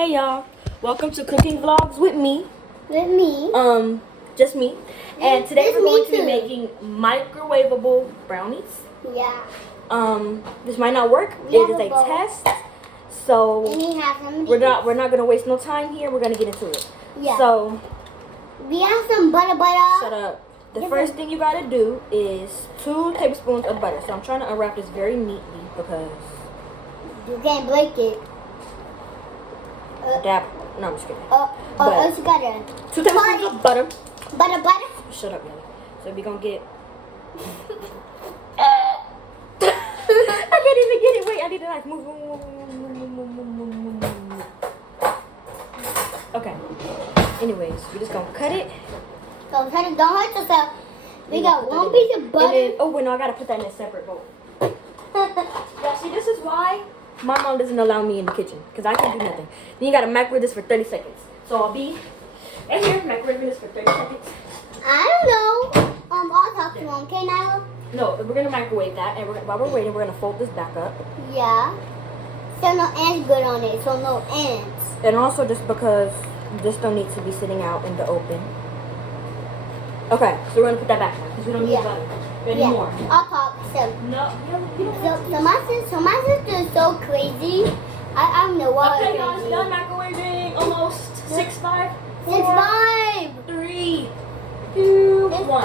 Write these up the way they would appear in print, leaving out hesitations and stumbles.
Hey y'all, welcome to cooking vlogs with me. With me. Just me. And today Just we're going to me be too. making microwavable brownies. Yeah. This might not work. We It have is a a bowl. test. So And we have some we're not gonna waste no time here. We're gonna get into it. Yeah. So We have some butter. shut up. The Yes, first ma'am. thing you gotta do is 2 tablespoons of butter. So I'm trying to unwrap this very neatly because You can't break it. dab. No, I'm just kidding. But else you gotta. 2 tablespoons of butter. Butter. Shut up, Nelly. So we're gonna get. I can't even get it. Wait, I need a knife. Move. Okay. Anyways, we're just gonna cut it. Don't hurt yourself. We got one piece of butter. And then, oh wait, no, I gotta put that in a separate bowl. Yeah, see, this is why my mom doesn't allow me in the kitchen because I can't do nothing. Then you gotta microwave this for 30 seconds. So I'll be right here microwaving this for 30 seconds. I don't know. I'll talk to him. Okay, Nyla? No, we're gonna microwave that, and while we're waiting, we're gonna fold this back up. Yeah. So no ants good on it. So no ants. And also just because this don't need to be sitting out in the open. Okay, so we're gonna put that back now because we don't need Yeah. butter anymore. Yeah. I'll talk. So No, you don't have to. so my sister is so crazy. I don't know why. Okay, guys, done microwaving. Almost 6-5. 6-5. 3, 2, It's 1.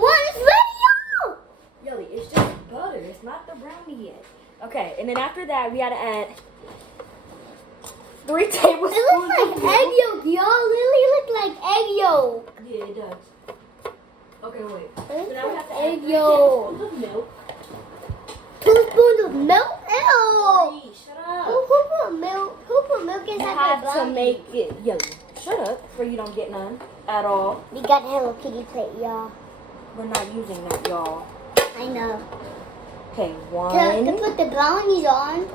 It's ready, Yelly, it's just butter. It's not the brownie yet. Okay, and then after that, we gotta add 3 tablespoons. It looks like of egg milk. yolk, y'all. Literally look like egg yolk. Yeah, it does. Okay, wait. It So looks now we like have to add egg 3 yolk. tablespoons of milk. 2 spoons of milk? Ew. 3, shut up. Who put milk? Who put milk You inside have the to brownie? make it yellow. Shut up, for you don't get none at all. We got a Hello Kitty plate, y'all. We're not using that, y'all. I know. Okay, To 1, put the brownies on,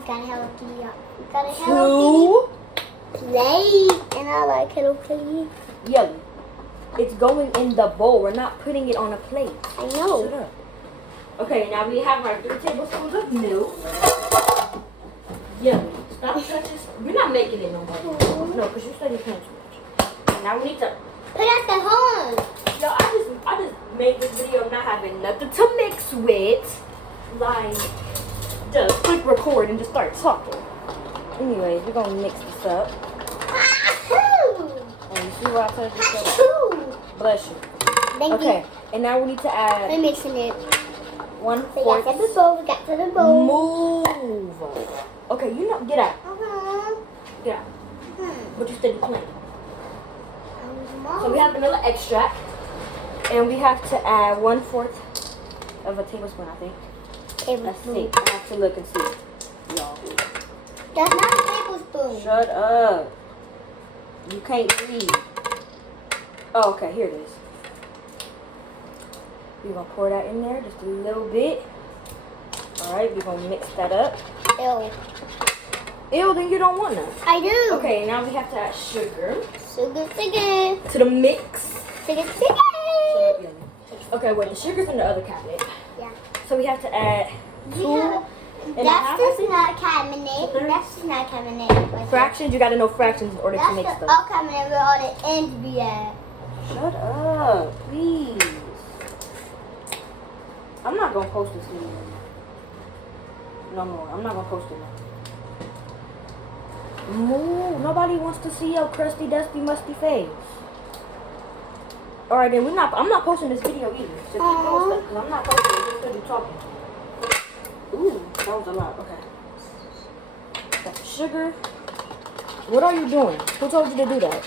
we got a Hello Kitty. We got a Hello 2. Kitty plate, and I like Hello Kitty. Yellow. It's going in the bowl. We're not putting it on a plate. I know. Shut up. Okay, now we have our 3 tablespoons of milk. Yellow. Stop touching. We're not making it no more. No, because you said you can't too much. And now we need to. Put out the horn. Yo, I just made this video not having nothing to mix with. Like, just click record and just start talking. Anyways, we're gonna mix this up. And you see what I told you? So, bless you. Thank Okay, you. and now we need to add We're mixing it. 1/4. We got to the bowl. We got to the bowl. Move. Okay, you know, get out. Get out. But you said you playing. So we have vanilla extract, and we have to add 1/4 of a tablespoon, I think. Let's see. I have to look and see, y'all. That's not a tablespoon. Shut up. You can't read. Oh, okay. Here it is. We're gonna pour that in there just a little bit. All right. We're gonna mix that up. Ew. Ew, then you don't want none. I do. Okay. Now we have to add sugar Sugar. to the mix. Sugar. Shut up, Yelly. Okay, wait, the sugar's in the other cabinet. Yeah. So we have to add 2 and a half, That's I just think. not cabinet. That's just not cabinet. Fractions, you gotta know fractions in order to That's make the stuff. all cabinet where all the ends be at. Shut up, please. I'm not gonna post this video. No more. I'm not gonna post it now. Move. Nobody wants to see your crusty, dusty, musty face. Alright, then I'm not posting this video either. So keep posting, because I'm not posting it just because you're talking. Ooh, that was a lot. Okay. Got the sugar. What are you doing? Who told you to do that?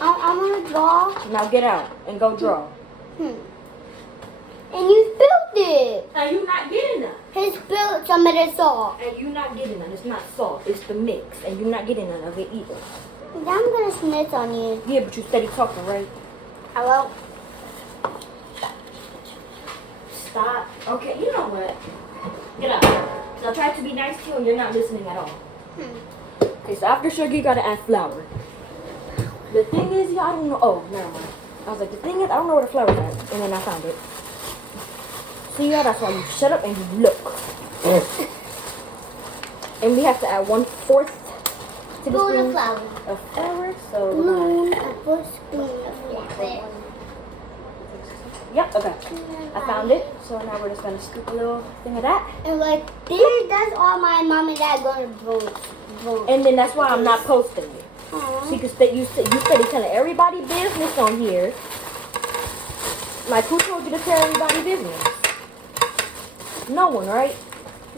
I'm gonna draw. Now get out and go draw. And you spilled it. Now you not getting none. He spilled some of the salt. And you not getting none. It's not salt. It's the mix. And you're not getting none of it either. I'm gonna snitch on you. Yeah, but you steady talking, right? Hello? Stop. Okay, you know what? Get up. So I tried to be nice to you and you're not listening at all. Okay, so after sugar, you gotta add flour. The thing is, I don't know. Oh, never mind. I was like, the thing is, I don't know where the flour's at. And then I found it. See, yeah, that's why you shut up and you look. And we have to add 1/4 Spoon of flour. Of flour, so Spoon, a full spoon of flour. yep, okay. I found it. So now we're just gonna scoop a little thing of that. And like this, that's all my mom and dad gonna vote. And then that's why I'm not posting it. Aww. See, because you steady telling everybody business on here. Like, who told you to tell everybody business? No one, right?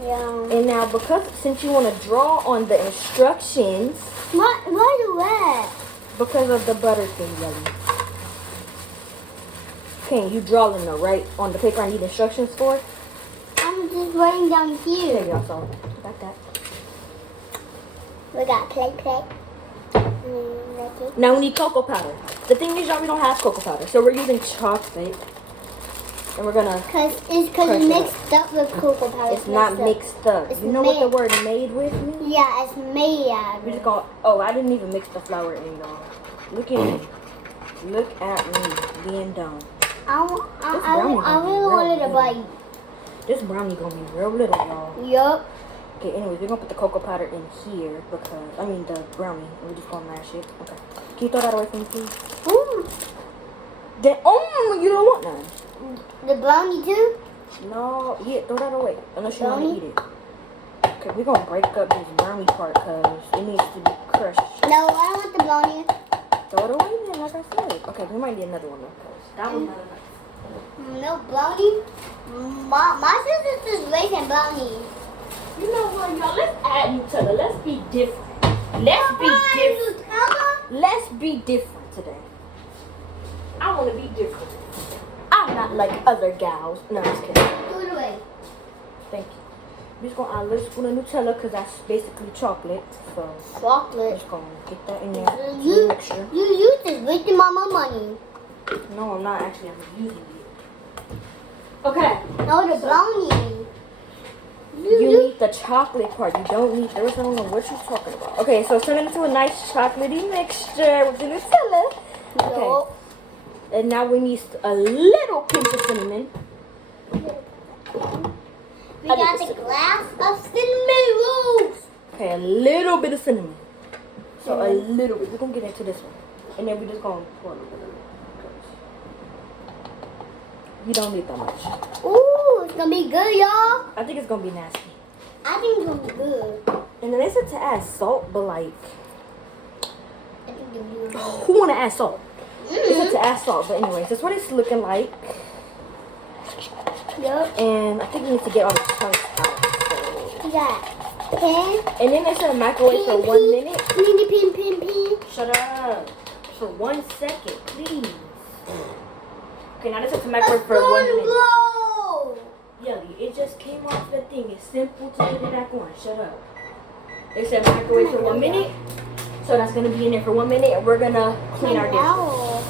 Yeah. And now, since you want to draw on the instructions. Why the red? Because of the butter thing, Yelly. Okay, you drawing though, right? On the paper I need instructions for? I'm just writing down here. There you go, so got that. We got play. Now we need cocoa powder. The thing is, y'all, we don't have cocoa powder, so we're using chocolate. And we're gonna. Cause it's mixed up with cocoa powder. It's not mixed up. It's You know what the word "made" with me? Yeah, it's made out of We're it. just gonna. Oh, I didn't even mix the flour in, y'all. Look at me. Look at me being dumb. I really wanted a bite. This brownie gonna be real little, y'all. Yup. Okay, anyways, we're gonna put the cocoa powder in here the brownie. We're just gonna mash it. Okay. Can you throw that away from me, please? Ooh. Then, you don't want none. The brownie too? No, yeah, throw that away. Unless you Brownie? want to eat it. Okay, we're gonna break up this brownie part because it needs to be crushed. No, I don't want the brownie. Throw it away then, like I said. Okay, we might need another one though. That one's not enough. No brownie? My sister's just raising brownies. You know what, y'all? Let's add Nutella. Let's be different. Let's be different. Let's be different today. I want to be different. I'm not like other gals. No, I'm just kidding. Throw it away. Thank you. We're just going to add a little spoon of Nutella because that's basically chocolate. So we're Chocolate. just going to get that in there. You Mixture. just wasting my money. No, I'm not actually. I'm using it. Okay. No, the brownie. You need the chocolate part. You don't need the rest. I don't know what you're talking about. Okay, so turn it into a nice chocolatey mixture with the Nutella. Okay. Yup. And now we need a little pinch of cinnamon. We got the glass of cinnamon rolls. Okay, a little bit of cinnamon. So a little bit. We're going to get into this one. And then we're just going to pour a little bit. You don't need that much. Ooh, it's gonna be good, y'all. I think it's going to be nasty. I think it's gonna be good. And then they said to add salt, but like, I think it'll be good. who want to add salt? They said to add salt, but anyways, that's what it's looking like. Yup. And I think we need to get all the chunks out. We got pin. And then they said microwave for 1 minute. Pin. Shut up. For 1 second, please. Okay, now this is to microwave for 1 minute. Blow. Yelly, it just came off the thing. It's simple to get it back on. Shut up. They said microwave for 1 minute. So that's going to be in there for 1 minute. And we're going to clean our dishes.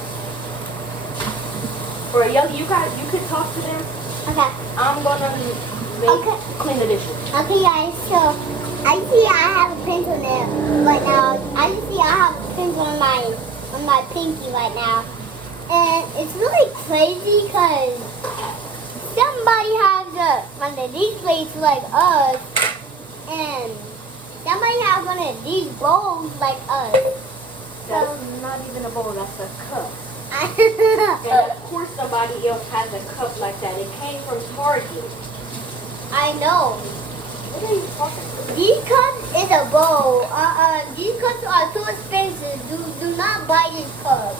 Or Yelly, you could talk to them. Okay. I'm going to clean the dishes. Okay, guys. So I see I have a pencil there right now. I see I have a pencil on my pinky right now, and it's really crazy because somebody has one of these plates like us, and somebody has one of these bowls like us. That's not even a bowl. That's a cup. I And of course somebody else has a cup like that. It came from Target. know. What are you talking about? These cups is a bowl. These cups are too expensive. Do not buy this cup.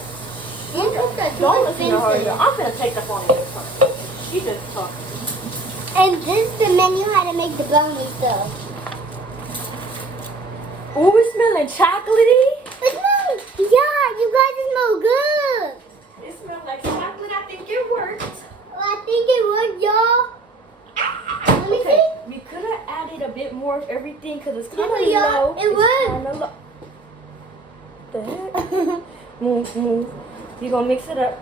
These cups are too Don't listen to her. expensive. I'm gonna take the phone and get something. She just talking. And this is the menu how to make the brownie stuff. Ooh, it's smelling chocolatey. It smells, yeah, you guys, it smells good. It smells like chocolate. I think it worked. I think it worked, y'all. Let me Okay, see. we could have added a bit more of everything because it's kind Yeah, of yeah, low. it worked. Kind of low. The heck? Move. You gonna mix it up?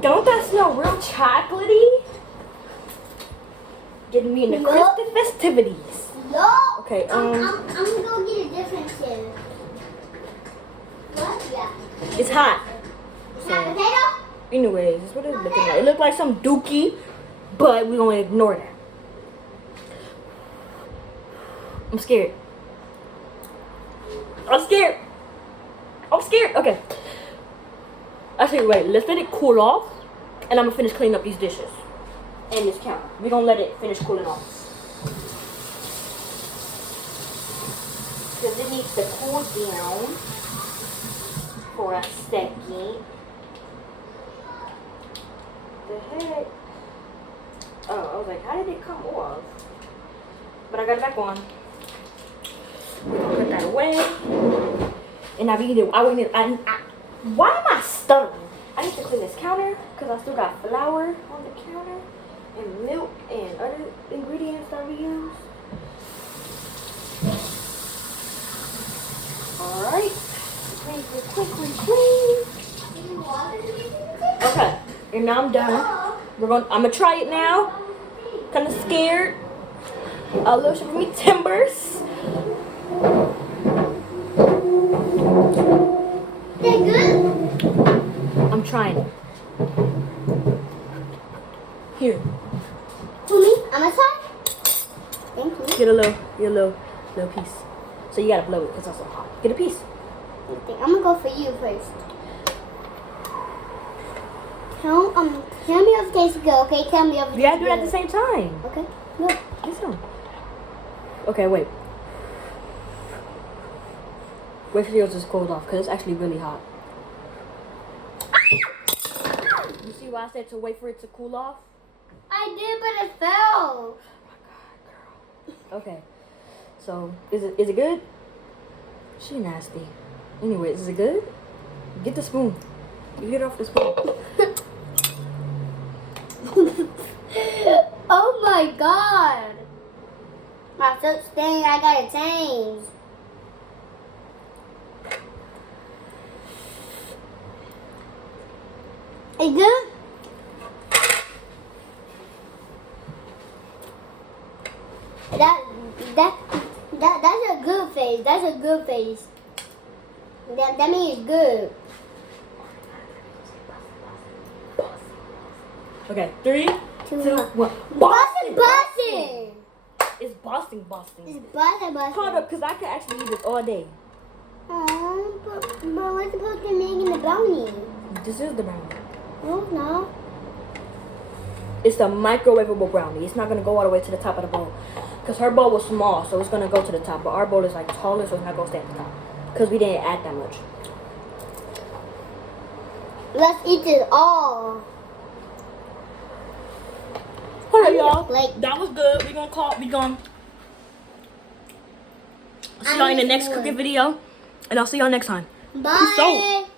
Don't that smell real chocolatey? Getting me in the Yup. Christmas festivities. No. Okay, I'm gonna go get a different chip. What? Yeah. It's hot. Hot potato? Anyways, this is what it's looking like. It looked like some dookie, but we're gonna ignore that. I'm scared. I'm scared. I'm scared. Okay. Actually, wait. Let's let it cool off. And I'm going to finish cleaning up these dishes. And this counter. We're going to let it finish cooling off. Because it needs to cool down for a second. The heck? Oh, I was like, how did it come off? But I got it back on. Put that away. And I why am I stuttering? I need to clean this counter because I still got flour on the counter and milk and other ingredients that we use. Alright. Quickly clean. Okay. And now I'm done. I'm gonna try it now. Kinda scared. A little shit for me timbers. They're good? I'm trying it. Here. For me? I'm gonna try. Thank you. Get a little piece. So you gotta blow it because it's also hot. Get a piece. I'm gonna go for you first. Tell me if it tastes good, okay? Tell me if it tastes good. You gotta do it at the same time. Okay, good. This one. Okay, wait. Wait for yours to cool off because it's actually really hot. You see why I said to wait for it to cool off? I did, but it fell. Oh my god, girl. Okay. So, is it good? She nasty. Anyways, is it good? Get the spoon. You get it off the spoon. Oh my god. My foot's staying, I gotta change. Is it good? That's a good face. That's a good face. That means it's good. Okay, 3, 2, 1. Bustin'! It's busting. It's bustin'. Hold up, because I could actually eat this all day. Oh, but we're supposed to be making the brownie. This is the brownie. Oh, no. It's the microwavable brownie. It's not going to go all the way to the top of the bowl. Because her bowl was small, so it's going to go to the top. But our bowl is like taller, so it's not going to stay at the top. Because we didn't add that much. Let's eat it all. Alright, y'all. Like, that was good. We're going to see y'all in the next cooking video. And I'll see y'all next time. bye. Peace out.